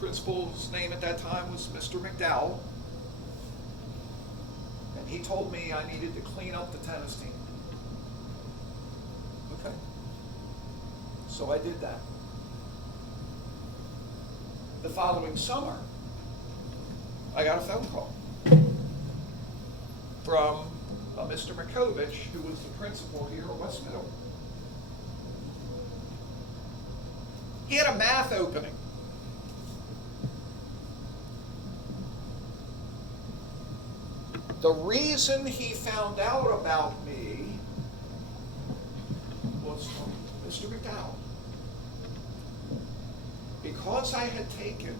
principal's name at that time was Mr. McDowell. And he told me I needed to clean up the tennis team. Okay. So I did that. The following summer, I got a phone call from Mr. McCullin's, who was the principal here at West Middle. He had a math opening. The reason he found out about me was from Mr. McDowell. Because I had taken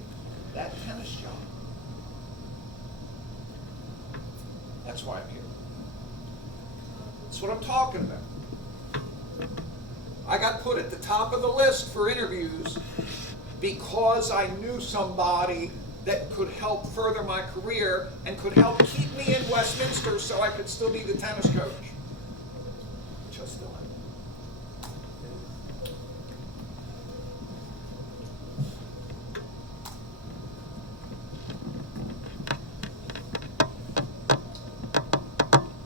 that tennis job. That's why I'm here. That's what I'm talking about. I got put at the top of the list for interviews because I knew somebody that could help further my career and could help keep me in Westminster so I could still be the tennis coach. Which I still am.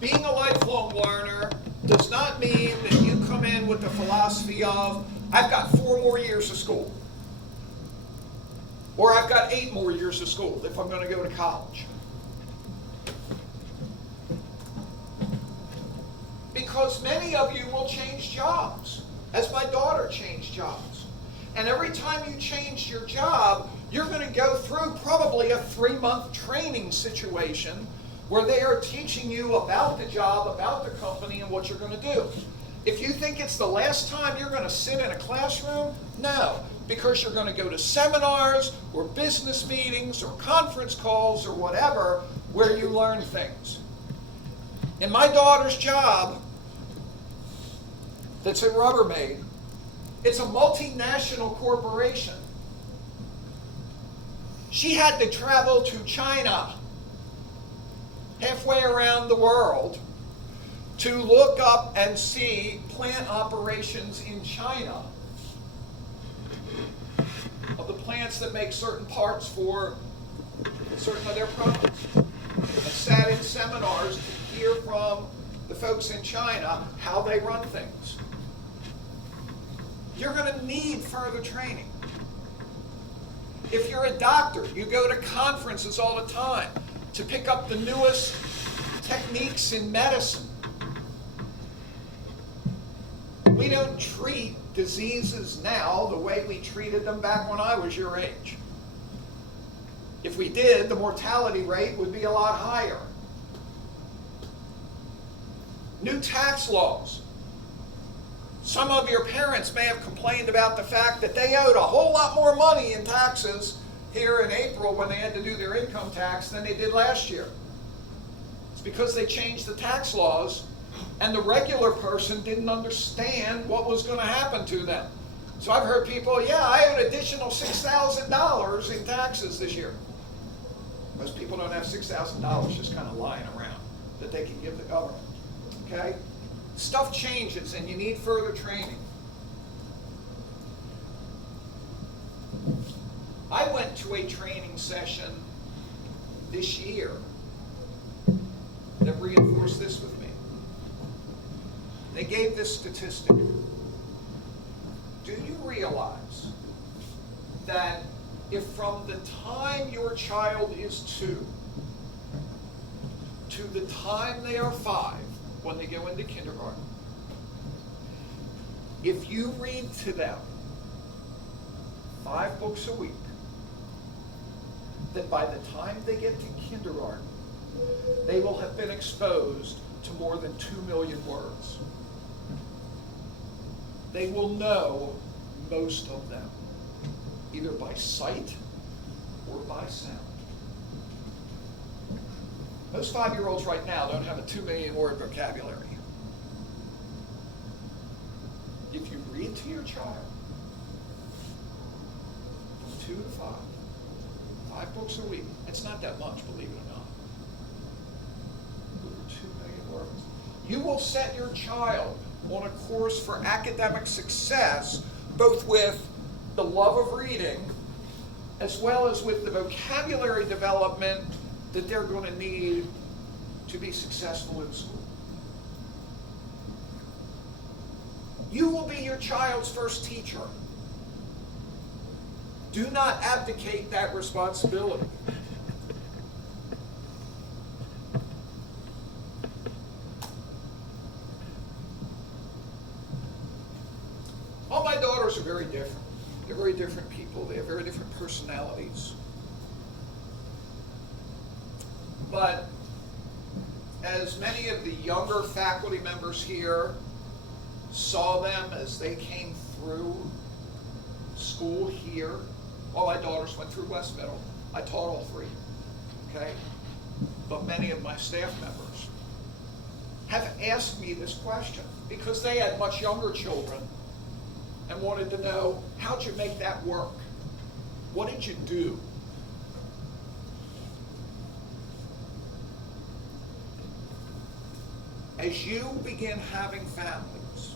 Being a lifelong learner does not mean that you come in with the philosophy of, I've got 4 more years of school. Or I've got 8 more years of school if I'm going to go to college. Because many of you will change jobs, as my daughter changed jobs. And every time you change your job, you're going to go through probably a 3-month training situation where they are teaching you about the job, about the company, and what you're going to do. If you think it's the last time you're going to sit in a classroom, no, because you're going to go to seminars or business meetings or conference calls or whatever where you learn things. In my daughter's job, that's at Rubbermaid, it's a multinational corporation. She had to travel to China, halfway around the world, to look up and see plant operations in China of the plants that make certain parts for certain of their products. I sat in seminars to hear from the folks in China how they run things. You're going to need further training. If you're a doctor, you go to conferences all the time to pick up the newest techniques in medicine. We don't treat diseases now the way we treated them back when I was your age. If we did, the mortality rate would be a lot higher. New tax laws. Some of your parents may have complained about the fact that they owed a whole lot more money in taxes here in April when they had to do their income tax than they did last year. It's because they changed the tax laws and the regular person didn't understand what was going to happen to them. So I've heard people, yeah, I owe an additional $6,000 in taxes this year. Most people don't have $6,000 just kind of lying around that they can give the government. Okay? Stuff changes and you need further training. I went to a training session this year that reinforced this with me. They gave this statistic. Do you realize that if from the time your child is 2 to the time they are 5, when they go into kindergarten, if you read to them 5 books a week, that by the time they get to kindergarten, they will have been exposed to more than 2 million words. They will know most of them, either by sight or by sound. Most 5-year-olds right now don't have a 2 million word vocabulary. If you read to your child from 2 to 5 books a week, it's not that much, believe it or not. Over 2 million words. You will set your child on a course for academic success, both with the love of reading as well as with the vocabulary development that they're going to need to be successful in school. You will be your child's first teacher. Do not abdicate that responsibility. All my daughters are very different. They're very different people. They have very different personalities. But as many of the younger faculty members here saw them as they came through school here, all my daughters went through West Middle. I taught all three, okay? But many of my staff members have asked me this question because they had much younger children and wanted to know, how'd you make that work? What did you do? As you begin having families,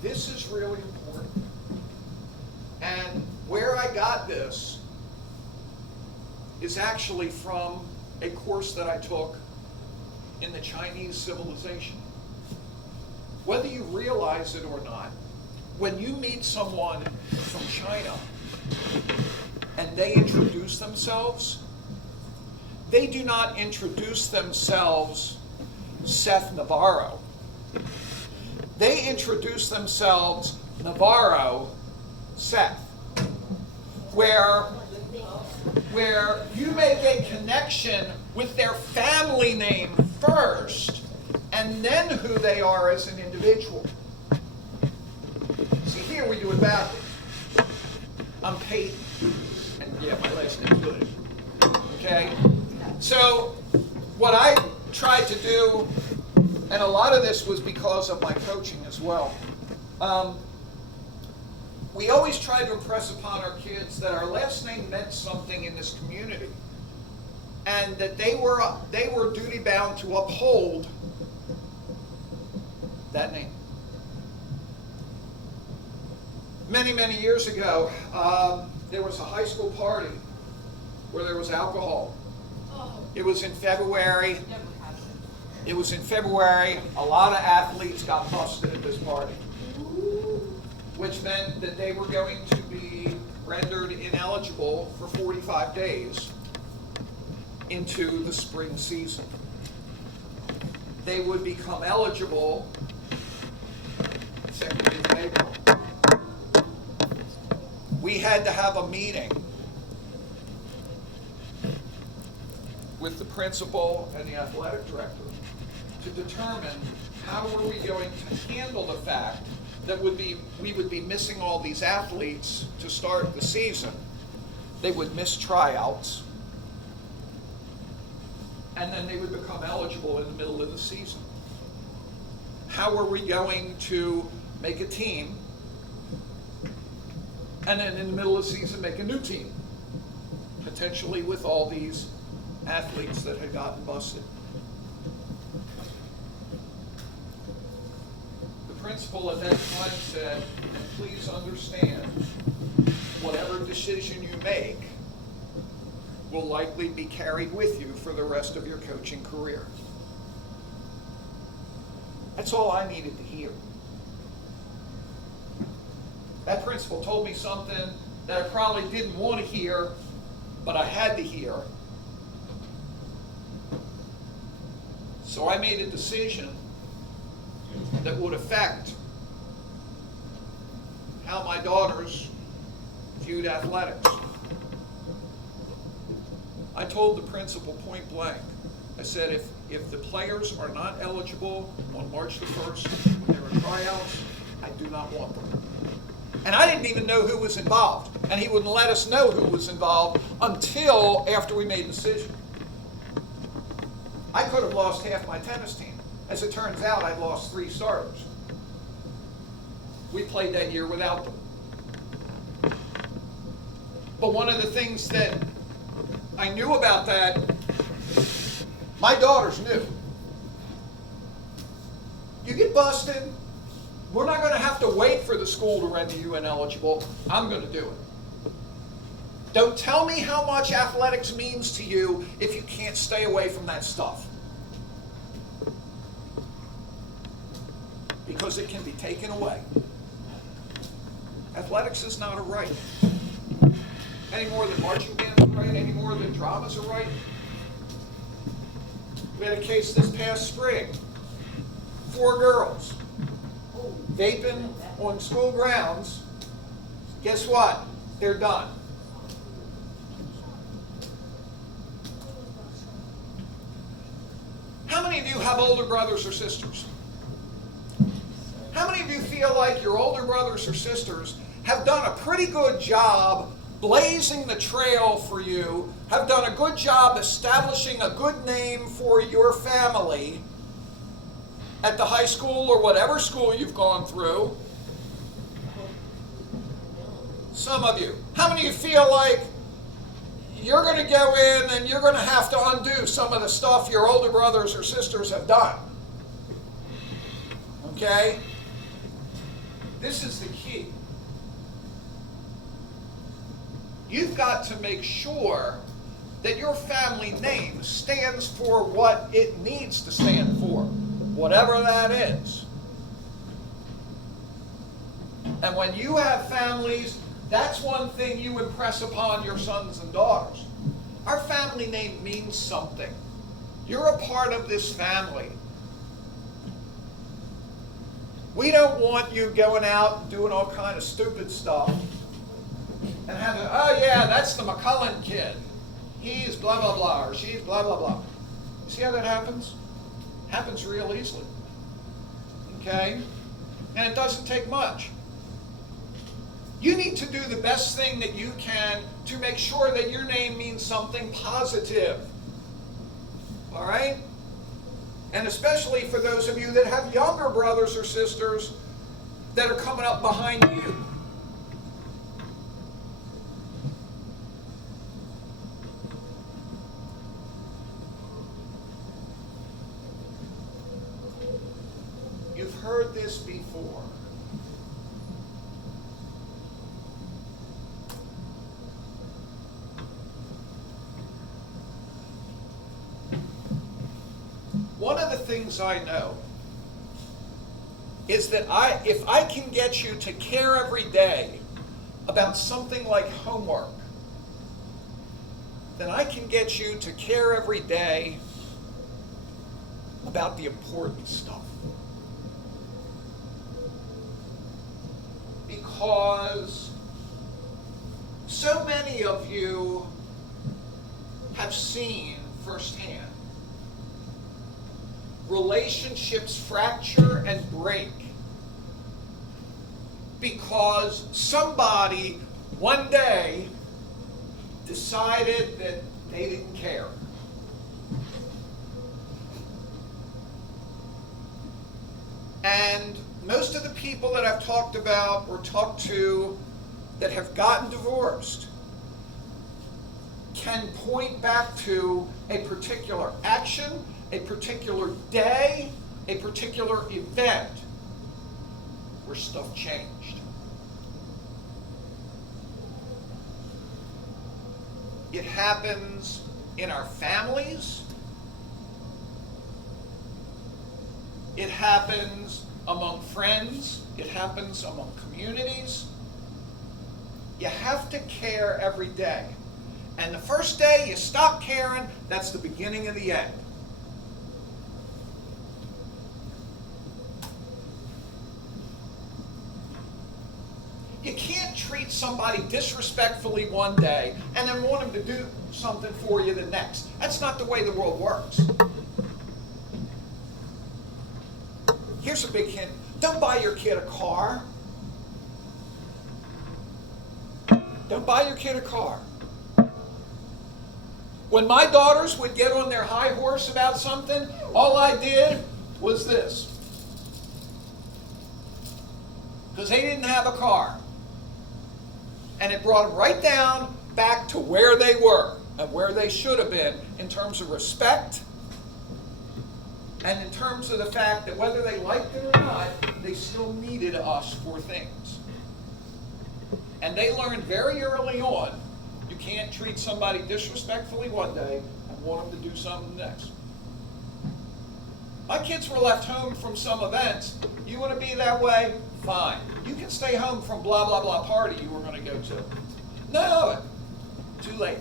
this is really important. And where I got this is actually from a course that I took in the Chinese civilization. Whether you realize it or not, when you meet someone from China and they introduce themselves, they do not introduce themselves Seth Navarro. They introduce themselves Navarro Seth, where you make a connection with their family name first, and then who they are as an individual. See, here we do it backwards. I'm Peyton, and yeah, my last name's Good. Okay? So, what I tried to do, and a lot of this was because of my coaching as well, we always try to impress upon our kids that our last name meant something in this community, and that they were duty bound to uphold that name. Many, many years ago, there was a high school party where there was alcohol. It was in February. It was in February. A lot of athletes got busted at this party, which meant that they were going to be rendered ineligible for 45 days into the spring season. They would become eligible second week of April. We had to have a meeting with the principal and the athletic director to determine how were we going to handle the fact that we would be missing all these athletes to start the season. They would miss tryouts, and then they would become eligible in the middle of the season. How are we going to make a team, and then in the middle of the season make a new team, potentially with all these athletes that had gotten busted? The principal at that time said, and please understand, whatever decision you make will likely be carried with you for the rest of your coaching career. That's all I needed to hear. That principal told me something that I probably didn't want to hear, but I had to hear. So I made a decision that would affect how my daughters viewed athletics. I told the principal point blank, I said, if the players are not eligible on March the 1st when there are tryouts, I do not want them. And I didn't even know who was involved. And he wouldn't let us know who was involved until after we made the decision. I could have lost half my tennis team. As it turns out, I'd lost 3 starters. We played that year without them. But one of the things that I knew about that, my daughters knew. You get busted, We're not going to have to wait for the school to render you ineligible. I'm going to do it. Don't tell me how much athletics means to you if you can't stay away from that stuff. Because it can be taken away. Athletics is not a right. Any more than marching bands are right, any more than dramas are right. We had a case this past spring. 4 girls vaping on school grounds. Guess what? They're done. How many of you have older brothers or sisters? How many of you feel like your older brothers or sisters have done a pretty good job blazing the trail for you, have done a good job establishing a good name for your family at the high school or whatever school you've gone through? Some of you. How many of you feel like you're going to go in and you're going to have to undo some of the stuff your older brothers or sisters have done? Okay? This is the key. You've got to make sure that your family name stands for what it needs to stand for, whatever that is. And when you have families, that's one thing you impress upon your sons and daughters. Our family name means something. You're a part of this family. We don't want you going out and doing all kind of stupid stuff and having, oh yeah, that's the McCullin's kid. He's blah, blah, blah, or she's blah, blah, blah. You see how that happens? Happens real easily. Okay? And it doesn't take much. You need to do the best thing that you can to make sure that your name means something positive. All right? And especially for those of you that have younger brothers or sisters that are coming up behind you. You've heard this before. One of the things I know is that if I can get you to care every day about something like homework, then I can get you to care every day about the important stuff. Because so many of you have seen firsthand relationships fracture and break because somebody one day decided that they didn't care. And most of the people that I've talked about or talked to that have gotten divorced can point back to a particular action, a particular day, a particular event where stuff changed. It happens in our families. It happens among friends. It happens among communities. You have to care every day. And the first day you stop caring, that's the beginning of the end. You can't treat somebody disrespectfully one day and then want them to do something for you the next. That's not the way the world works. Here's a big hint. Don't buy your kid a car. Don't buy your kid a car. When my daughters would get on their high horse about something, all I did was this. Because they didn't have a car. And it brought them right down back to where they were and where they should have been in terms of respect And in terms of the fact that whether they liked it or not, they still needed us for things. And they learned very early on, you can't treat somebody disrespectfully one day and want them to do something next. My kids were left home from some events. You want to be that way? Fine. You can stay home from blah, blah, blah party you were going to go to. No, too late.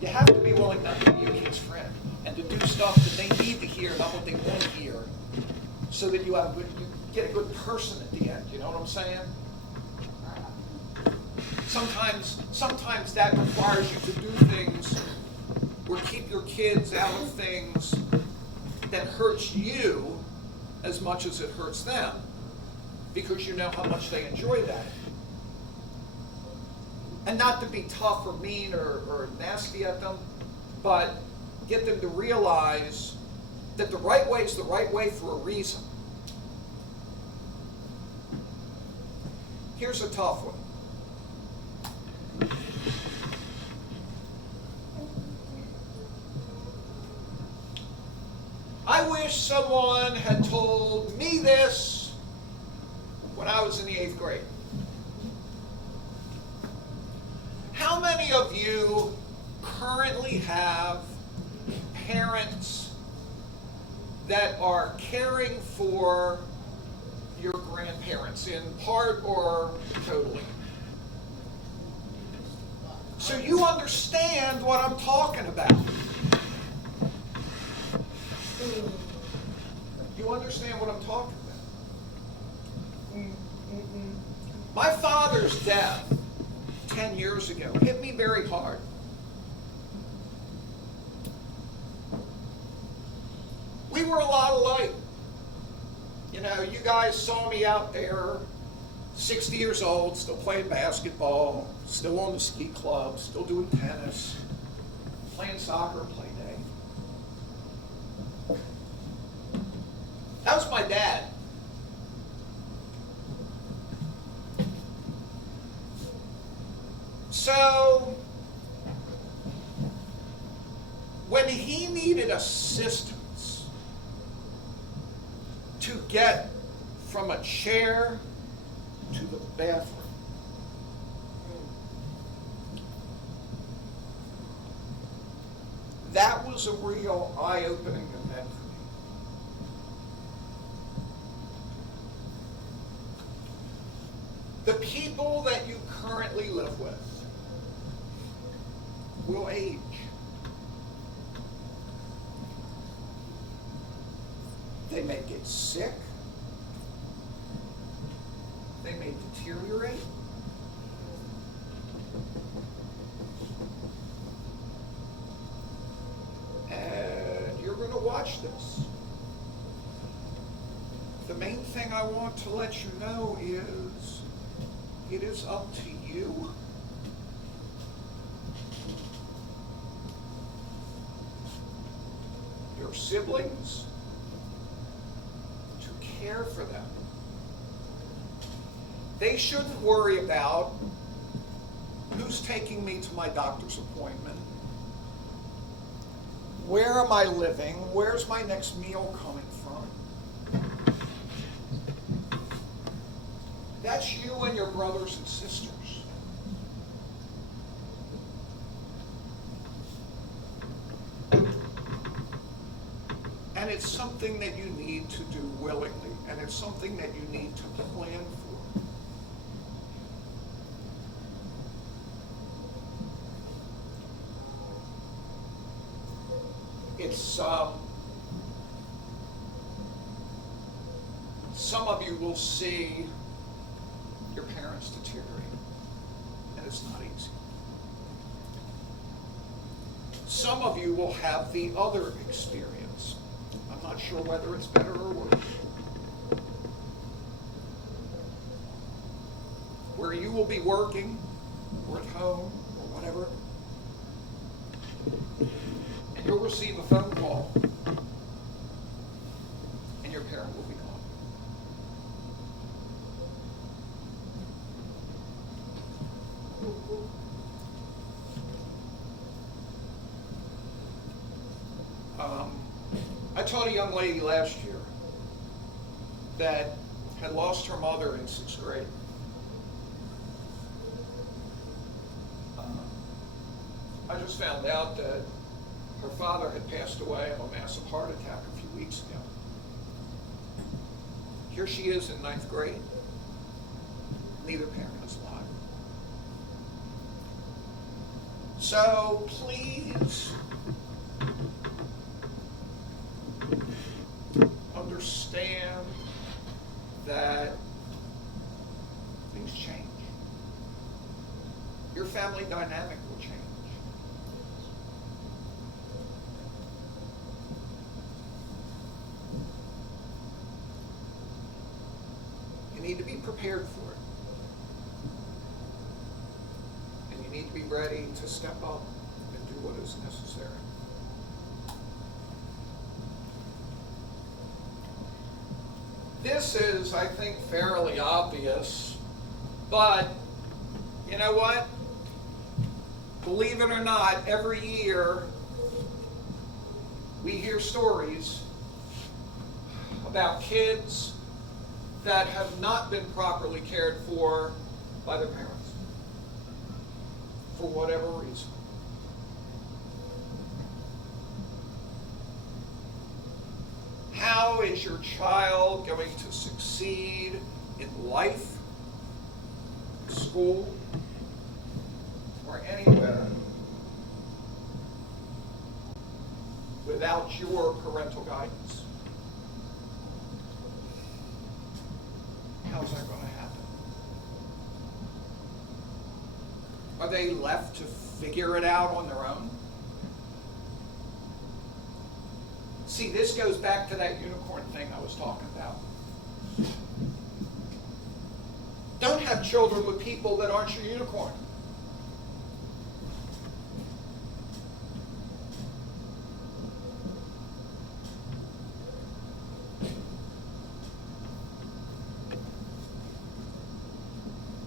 You have to be willing not to be your kid's friend and to do stuff that they need to hear, not what they want to hear, so that you get a good person at the end. You know what I'm saying? Sometimes that requires you to do things or keep your kids out of things that hurts you as much as it hurts them, because you know how much they enjoy that. And not to be tough or mean or nasty at them, but get them to realize that the right way is the right way for a reason. Here's a tough one. I wish someone had told me this when I was in the 8th grade. How many of you currently have parents that are caring for your grandparents in part or totally? So you understand what I'm talking about. You understand what I'm talking about? My father's death 10 years ago hit me very hard. We were a lot alike. You know, you guys saw me out there, 60 years old, still playing basketball, still on the ski club, still doing tennis, playing soccer, play day. That was my dad. So, when he needed assistance to get from a chair to the bathroom, that was a real eye-opening event for me. The people that you currently live with will age. They may get sick. They may deteriorate. And you're going to watch this. The main thing I want to let you know is it is up to you your siblings to care for them. They shouldn't worry about who's taking me to my doctor's appointment, where am I living, where's my next meal coming from. That's you and your brothers and sisters. And it's something that you need to do willingly, and it's something that you need to plan for. It's, some of you will see your parents deteriorate, and it's not easy. Some of you will have the other experience. I'm not sure whether it's better or worse. Where you will be working, or at home, or whatever, and you'll receive a phone call, and your parent will be gone. taught a young lady last year that had lost her mother in 6th grade. I just found out that her father had passed away of a massive heart attack a few weeks ago. Here she is in 9th grade. Neither parent is alive. So please understand that things change. Your family dynamic will change. You need to be prepared for it. And you need to be ready to step up and do what is necessary. This is, I think, fairly obvious, but you know what? Believe it or not, every year we hear stories about kids that have not been properly cared for by their parents, for whatever reason. How is your child going to succeed in life, school, or anywhere without your parental guidance? How's that going to happen? Are they left to figure it out on their own? See, this goes back to that unicorn thing I was talking about. Don't have children with people that aren't your unicorn.